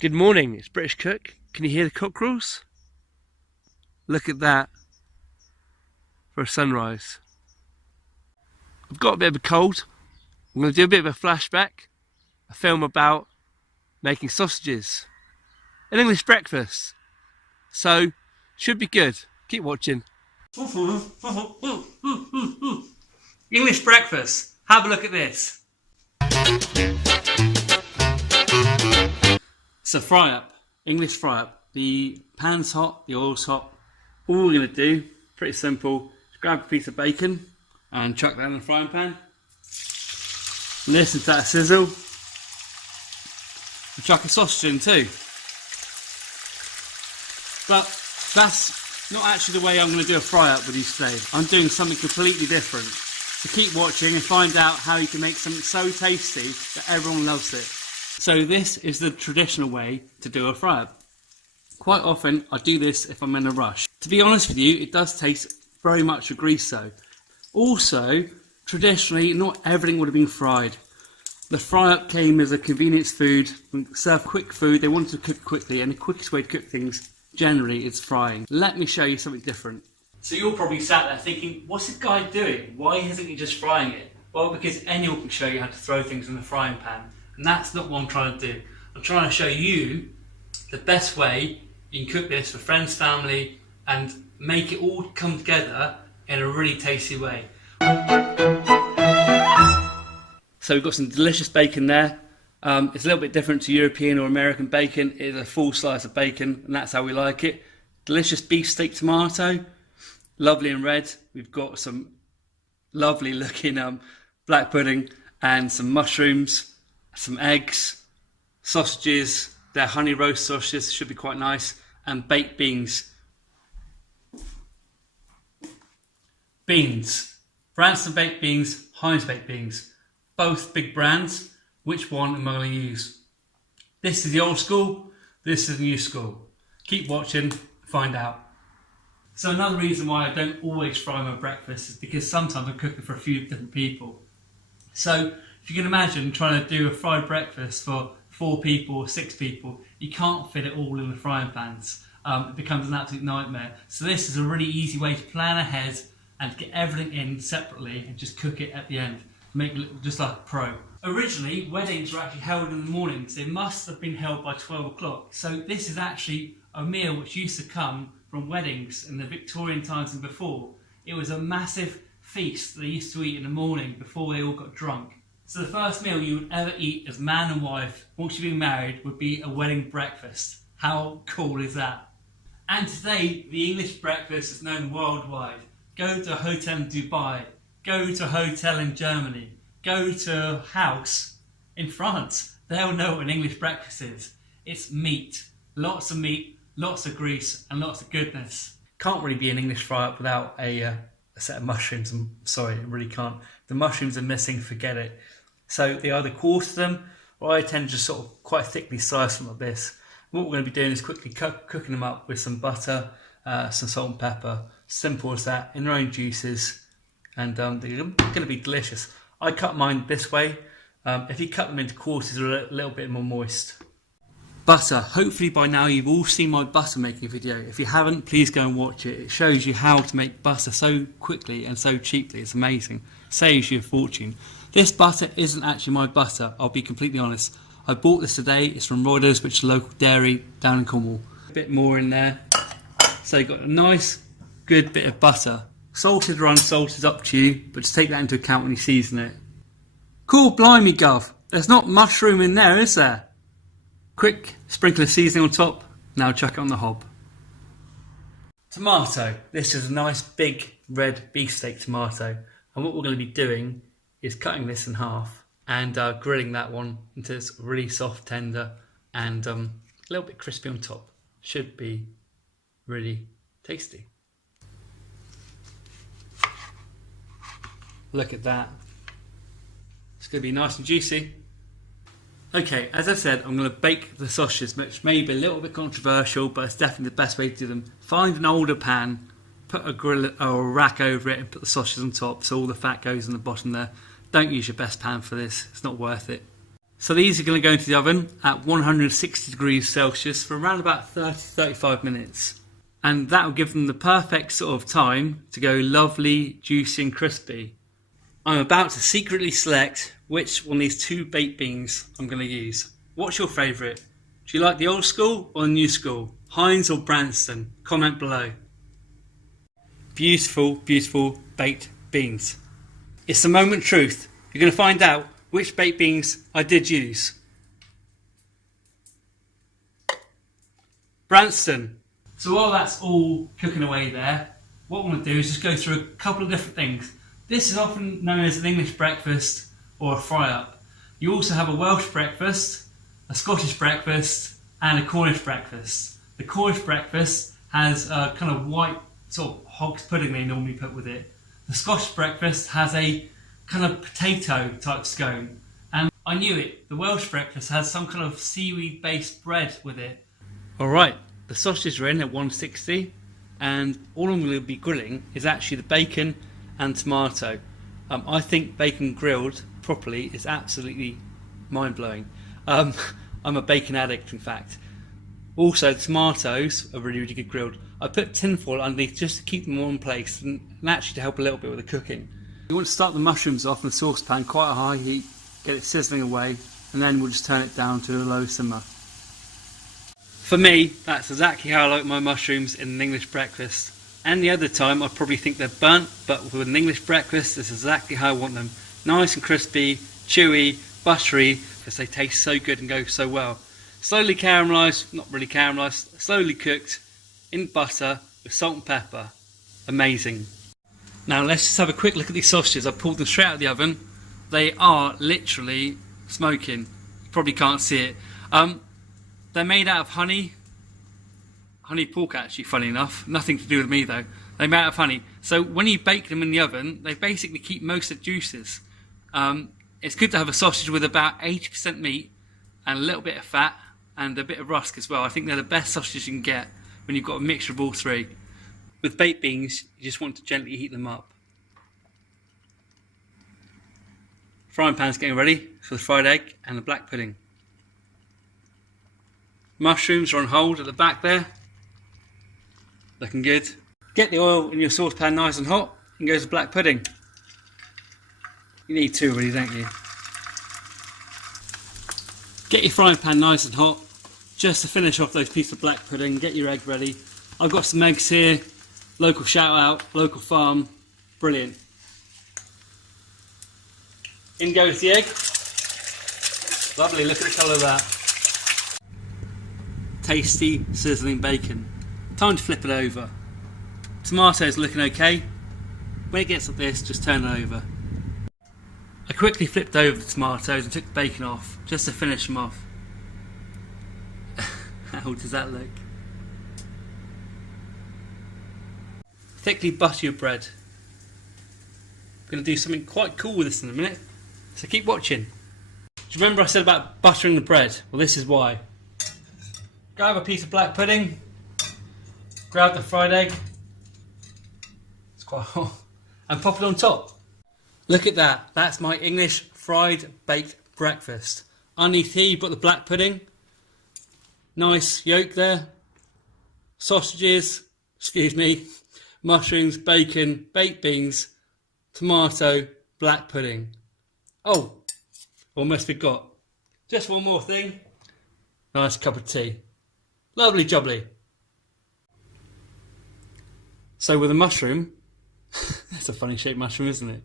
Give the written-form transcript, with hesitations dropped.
Good morning, it's British Cook. Can you hear the cockerels? Look at that for a sunrise. I've got a bit of a cold. I'm going to do a bit of a flashback, a film about making sausages, an English breakfast. So, should be good. Keep watching. English breakfast. Have a look at this. It's a fry up, English fry up. The pan's hot, the oil's hot. All we're going to do, pretty simple, is grab a piece of bacon and chuck that in the frying pan. Listen to that sizzle. And chuck a sausage in too. But that's not actually the way I'm going to do a fry up with you today. I'm doing something completely different. So keep watching and find out how you can make something so tasty that everyone loves it. So this is the traditional way to do a fry up. Quite often I do this if I'm in a rush. To be honest with you, it does taste very much a greaso. Also, traditionally not everything would have been fried. The fry up came as a convenience food, serve quick food, they wanted to cook quickly, and the quickest way to cook things generally is frying. Let me show you something different. So you're probably sat there thinking, what's this guy doing? Why isn't he just frying it? Well, because anyone can show you how to throw things in the frying pan. And that's not what I'm trying to do. I'm trying to show you the best way you can cook this for friends, family, and make it all come together in a really tasty way. So we've got some delicious bacon there. It's a little bit different to European or American bacon. It is a full slice of bacon, and that's how we like it. Delicious beefsteak tomato, lovely and red. We've got some lovely looking black pudding and some mushrooms, some eggs, sausages, they're honey roast sausages, should be quite nice, and baked beans. Beans. Branston baked beans, Heinz baked beans. Both big brands. Which one am I going to use? This is the old school, this is the new school. Keep watching, find out. So another reason why I don't always fry my breakfast is because sometimes I'm cooking for a few different people. So if you can imagine trying to do a fried breakfast for 4 people or 6 people, you can't fit it all in the frying pans. It becomes an absolute nightmare. So this is a really easy way to plan ahead and get everything in separately and just cook it at the end. Make it look just like a pro. Originally, weddings were actually held in the mornings. They must have been held by 12 o'clock. So this is actually a meal which used to come from weddings in the Victorian times and before. It was a massive feast they used to eat in the morning before they all got drunk. So the first meal you would ever eat as man and wife, once you've been married, would be a wedding breakfast. How cool is that? And today, the English breakfast is known worldwide. Go to a hotel in Dubai, go to a hotel in Germany, go to a house in France. They'll know what an English breakfast is. It's meat, lots of grease, and lots of goodness. Can't really be an English fry up without a set of mushrooms. I'm sorry, I really can't. The mushrooms are missing, forget it. So they either quarter them, or I tend to just sort of quite thickly slice them like this. What we're going to be doing is quickly cooking them up with some butter, some salt and pepper. Simple as that, in their own juices, and they're going to be delicious. I cut mine this way. If you cut them into quarters, they're a little bit more moist. Butter. Hopefully by now you've all seen my butter making video. If you haven't, please go and watch it. It shows you how to make butter so quickly and so cheaply. It's amazing. Saves you a fortune. This butter isn't actually my butter, I'll be completely honest. I bought this today. It's from Royders, which is a local dairy down in Cornwall. A bit more in there. So you've got a nice, good bit of butter. Salted or unsalted is up to you, but just take that into account when you season it. Cool, blimey, Gov. There's not mushroom in there, is there? Quick sprinkle of seasoning on top. Now chuck it on the hob. Tomato. This is a nice big red beefsteak tomato. And what we're going to be doing is cutting this in half and grilling that one until it's really soft, tender, and a little bit crispy on top. Should be really tasty. Look at that. It's going to be nice and juicy. Okay, as I said, I'm going to bake the sausages, which may be a little bit controversial, but it's definitely the best way to do them. Find an older pan, put a grill or a rack over it and put the sausages on top so all the fat goes in the bottom there. Don't use your best pan for this, it's not worth it. So these are going to go into the oven at 160 degrees Celsius for around about 30-35 minutes. And that will give them the perfect sort of time to go lovely, juicy and crispy. I'm about to secretly select which one of these two baked beans I'm going to use. What's your favourite? Do you like the old school or the new school? Heinz or Branston? Comment below. Beautiful, beautiful baked beans. It's the moment of truth. You're going to find out which baked beans I did use. Branston. So while that's all cooking away there, what I want to do is just go through a couple of different things. This is often known as an English breakfast or a fry-up. You also have a Welsh breakfast, a Scottish breakfast and a Cornish breakfast. The Cornish breakfast has a kind of white sort of hog's pudding they normally put with it. The Scottish breakfast has a kind of potato type scone. And I knew it, the Welsh breakfast has some kind of seaweed based bread with it. Alright, the sausages are in at 160 and all I'm going to be grilling is actually the bacon and tomato. I think bacon grilled properly is absolutely mind-blowing. I'm a bacon addict in fact. Also the tomatoes are really good grilled. I put tinfoil underneath just to keep them in one place and actually to help a little bit with the cooking. You want to start the mushrooms off in a saucepan, quite a high heat, get it sizzling away, and then we'll just turn it down to a low simmer. For me, that's exactly how I like my mushrooms in an English breakfast. Any other time I'd probably think they're burnt, but with an English breakfast, this is exactly how I want them. Nice and crispy, chewy, buttery, because they taste so good and go so well. Slowly caramelised, not really caramelised, slowly cooked in butter with salt and pepper. Amazing. Now let's just have a quick look at these sausages. I pulled them straight out of the oven. They are literally smoking. You probably can't see it. They're made out of honey pork actually, funny enough. Nothing to do with me though. They're made out of honey. So when you bake them in the oven, they basically keep most of the juices. It's good to have a sausage with about 80% meat and a little bit of fat and a bit of rusk as well. I think they're the best sausages you can get when you've got a mixture of all three. With baked beans, you just want to gently heat them up. Frying pan's getting ready for the fried egg and the black pudding. Mushrooms are on hold at the back there. Looking good. Get the oil in your saucepan nice and hot and goes the black pudding. You need two really, don't you? Get your frying pan nice and hot just to finish off those pieces of black pudding. Get your egg ready. I've got some eggs here. Local shout out, local farm. Brilliant. In goes the egg. Lovely, look at the colour of that. Tasty, sizzling bacon. Time to flip it over. Tomatoes looking okay. When it gets like this, just turn it over. I quickly flipped over the tomatoes and took the bacon off, just to finish them off. How does that look? Thickly butter your bread. I'm going to do something quite cool with this in a minute, so keep watching. Do you remember I said about buttering the bread? Well, this is why. Grab a piece of black pudding, grab the fried egg, it's quite hot, and pop it on top. Look at that, that's my English fried baked breakfast. Underneath here you've got the black pudding, nice yolk there, sausages, mushrooms, bacon, baked beans, tomato, black pudding. Oh, almost forgot. Just one more thing. Nice cup of tea. Lovely jubbly. So with a mushroom, that's a funny shaped mushroom, isn't it?